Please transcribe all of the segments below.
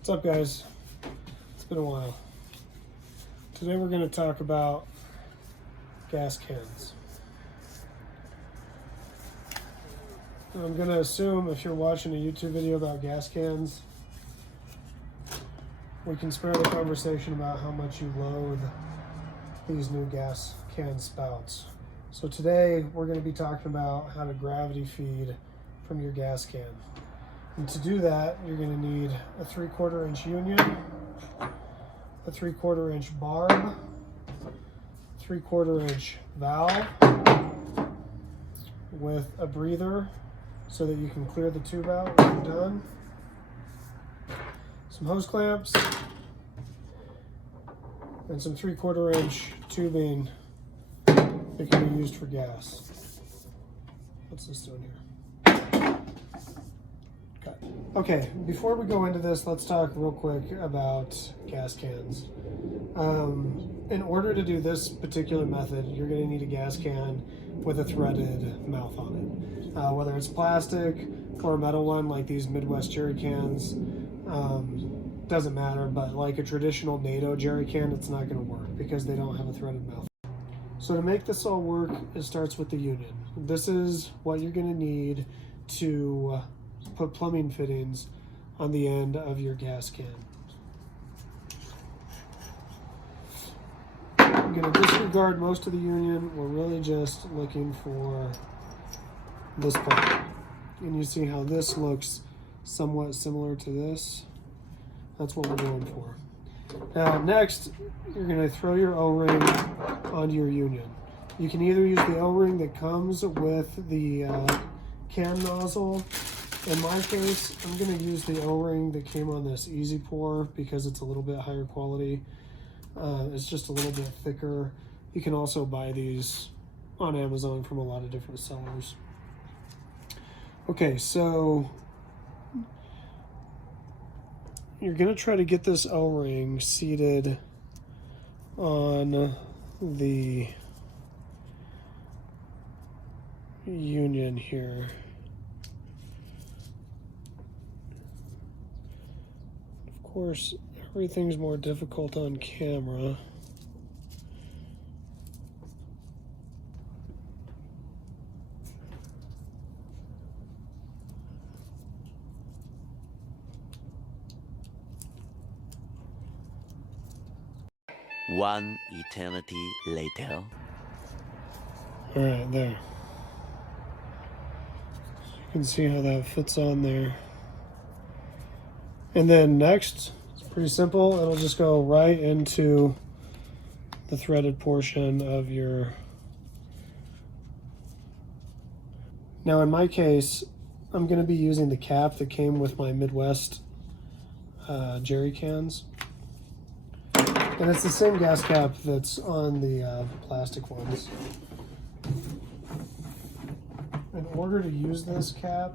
What's up, guys? It's been a while. Today we're going to talk about gas cans. I'm going to assume if you're watching a YouTube video about gas cans, we can spare the conversation about how much you loathe these new gas can spouts. So today we're going to be talking about how to gravity feed from your gas can. And to do that, you're going to need a 3/4 inch union, a 3/4 inch barb, 3/4 inch valve with a breather so that you can clear the tube out when you're done, some hose clamps, and some 3/4 inch tubing that can be used for gas. What's this doing here? Okay, before we go into this, let's talk real quick about gas cans. In order to do this particular method, you're going to need a gas can with a threaded mouth on it. Whether it's plastic or a metal one like these Midwest jerry cans, doesn't matter, but like a traditional NATO jerry can, it's not going to work because they don't have a threaded mouth. So to make this all work, it starts with the union. This is what you're going to need to put plumbing fittings on the end of your gas can. I'm going to disregard most of the union. We're really just looking for this part. And you see how this looks somewhat similar to this. That's what we're going for. Now next, you're going to throw your O-ring onto your union. You can either use the O-ring that comes with the can nozzle. In my case, I'm going to use the O-ring that came on this Easy Pour because it's a little bit higher quality. It's just a little bit thicker. You can also buy these on Amazon from a lot of different sellers. Okay, so you're going to try to get this O-ring seated on the union here. Of course, everything's more difficult on camera. One eternity later. All right, there. You can see how that fits on there. And then next, it's pretty simple. It'll just go right into the threaded portion of your... Now in my case, I'm going to be using the cap that came with my Midwest jerry cans. And it's the same gas cap that's on the plastic ones. In order to use this cap,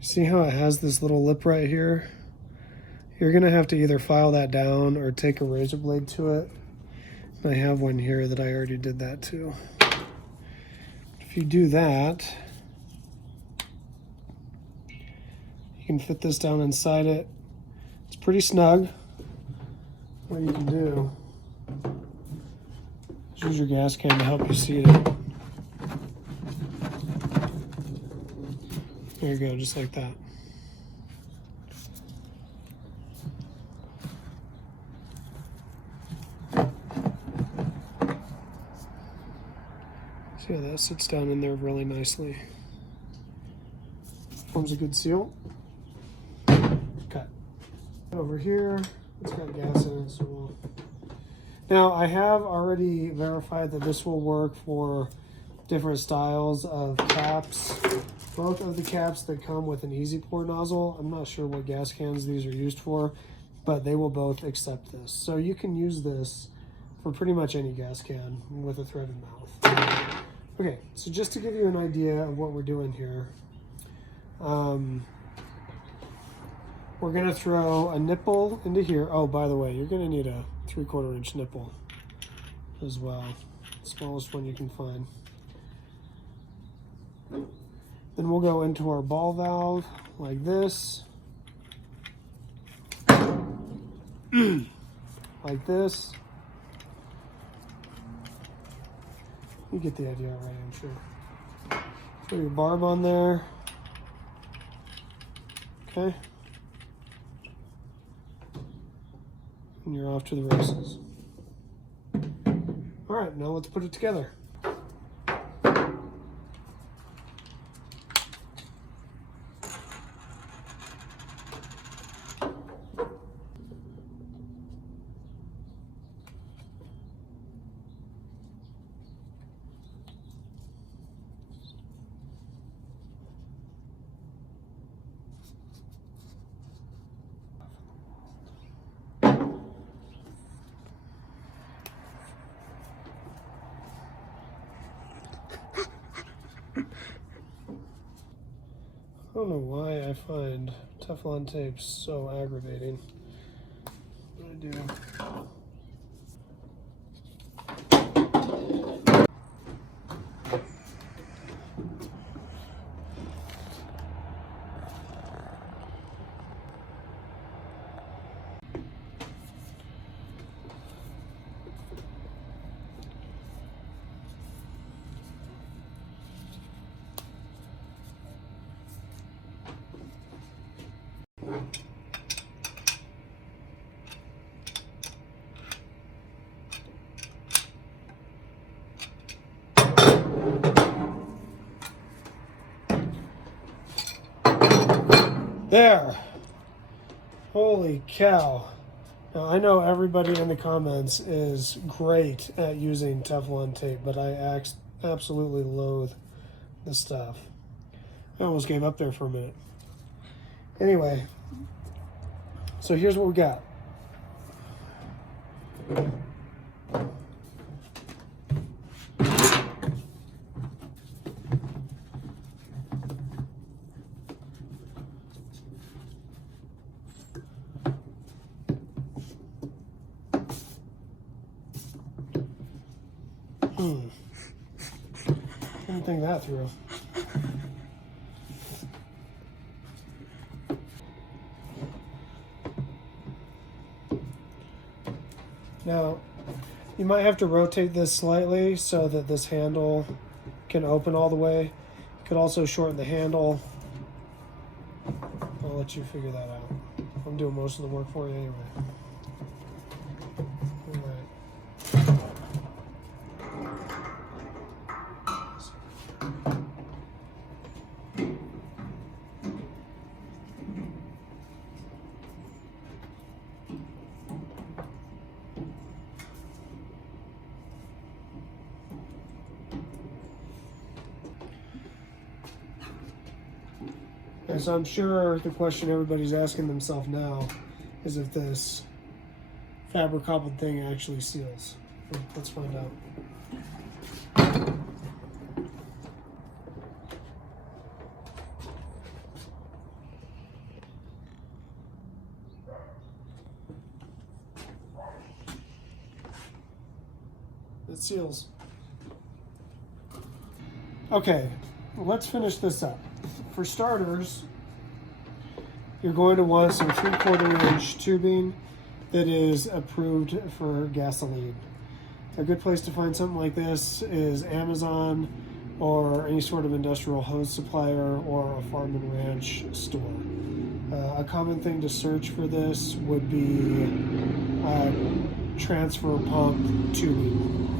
see how it has this little lip right here? You're going to have to either file that down or take a razor blade to it. I have one here that I already did that too. If you do that, you can fit this down inside it. It's pretty snug. What you can do is use your gas can to help you seat it. There you go, just like that. See how that sits down in there really nicely. Forms a good seal. Cut. Over here, it's got gas in it, so we'll... Now, I have already verified that this will work for different styles of caps. Both of the caps that come with an Easy Pour nozzle, I'm not sure what gas cans these are used for, but they will both accept this. So you can use this for pretty much any gas can with a threaded mouth. Okay, so just to give you an idea of what we're doing here, we're going to throw a nipple into here. Oh, by the way, you're going to need a 3/4 inch nipple as well. Smallest one you can find. Then we'll go into our ball valve like this. Like this. You get the idea already, I'm sure. Put your barb on there. Okay. And you're off to the races. All right, now let's put it together. I don't know why I find Teflon tape so aggravating. I do. There. Holy cow. Now, I know everybody in the comments is great at using Teflon tape, but I absolutely loathe this stuff. I almost gave up there for a minute. Anyway, so here's what we got. Didn't think that through. Now, you might have to rotate this slightly so that this handle can open all the way. You could also shorten the handle. I'll let you figure that out. I'm doing most of the work for you anyway. All right. And so I'm sure the question everybody's asking themselves now is if this fabric coupled thing actually seals. Let's find out. It seals. Okay, let's finish this up. For starters, you're going to want some 3/4 inch tubing that is approved for gasoline. A good place to find something like this is Amazon or any sort of industrial hose supplier or a farm and ranch store. A common thing to search for this would be transfer pump tubing.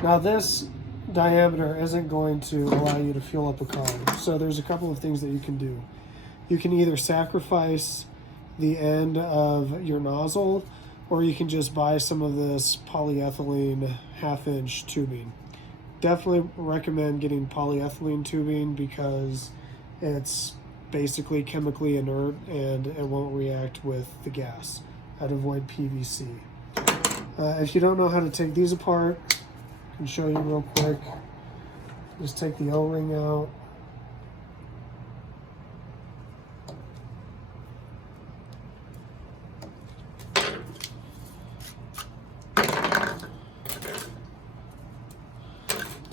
Now this diameter isn't going to allow you to fuel up a car, so there's a couple of things that you can do. You can either sacrifice the end of your nozzle, or you can just buy some of this polyethylene 1/2 inch tubing. Definitely recommend getting polyethylene tubing because it's basically chemically inert and it won't react with the gas. I'd avoid PVC. If you don't know how to take these apart, I can show you real quick. Just take the O-ring out.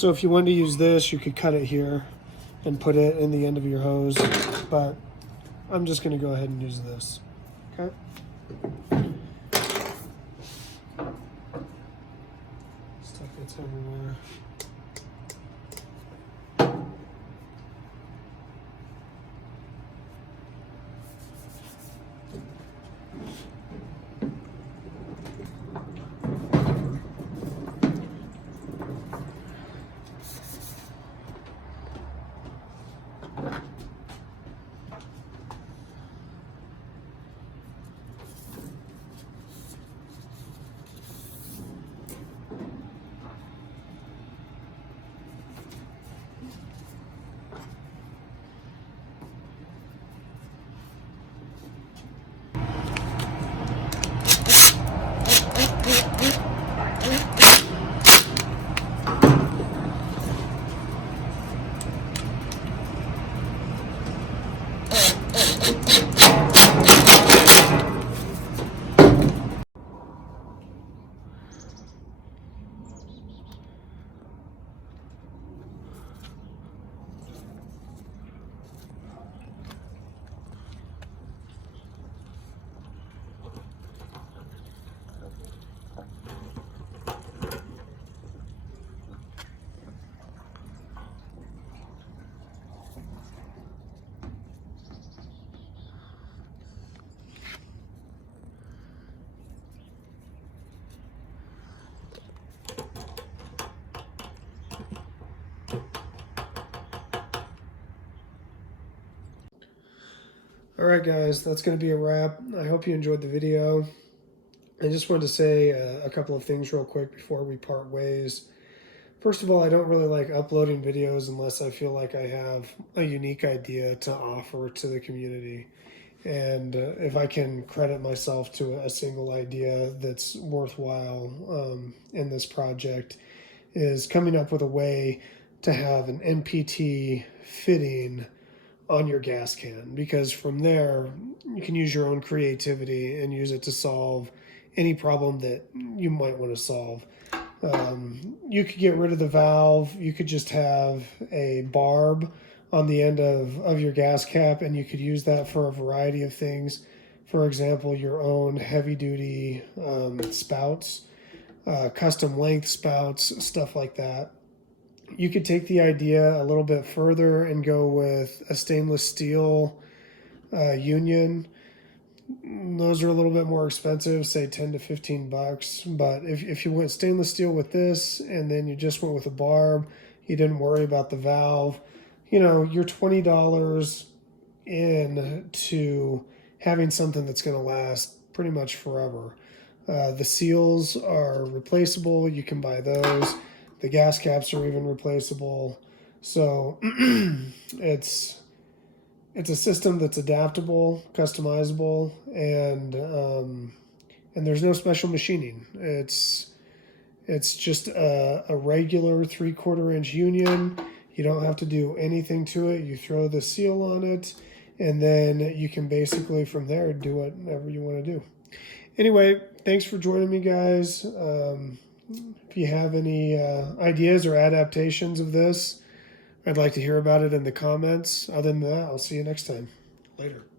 So if you wanted to use this, you could cut it here and put it in the end of your hose, but I'm just going to go ahead and use this. Okay. Stuff gets everywhere. All right, guys, that's going to be a wrap. I hope you enjoyed the video. I just wanted to say a couple of things real quick before we part ways. First of all, I don't really like uploading videos unless I feel like I have a unique idea to offer to the community. And if I can credit myself to a single idea that's worthwhile in this project, is coming up with a way to have an NPT fitting on your gas can, because from there you can use your own creativity and use it to solve any problem that you might want to solve. You could get rid of the valve. You could just have a barb on the end of your gas cap, and you could use that for a variety of things. For example, your own heavy duty spouts, custom length spouts, stuff like that. You could take the idea a little bit further and go with a stainless steel union. Those are a little bit more expensive, say 10 to 15 bucks. But if you went stainless steel with this and then you just went with a barb, you didn't worry about the valve, you're $20 into having something that's going to last pretty much forever. The seals are replaceable. You can buy those. The gas caps are even replaceable. So it's a system that's adaptable, customizable, and there's no special machining. It's just a regular 3/4 inch union. You don't have to do anything to it. You throw the seal on it, and then you can basically from there do whatever you want to do. Anyway, thanks for joining me, guys. If you have any ideas or adaptations of this, I'd like to hear about it in the comments. Other than that, I'll see you next time. Later.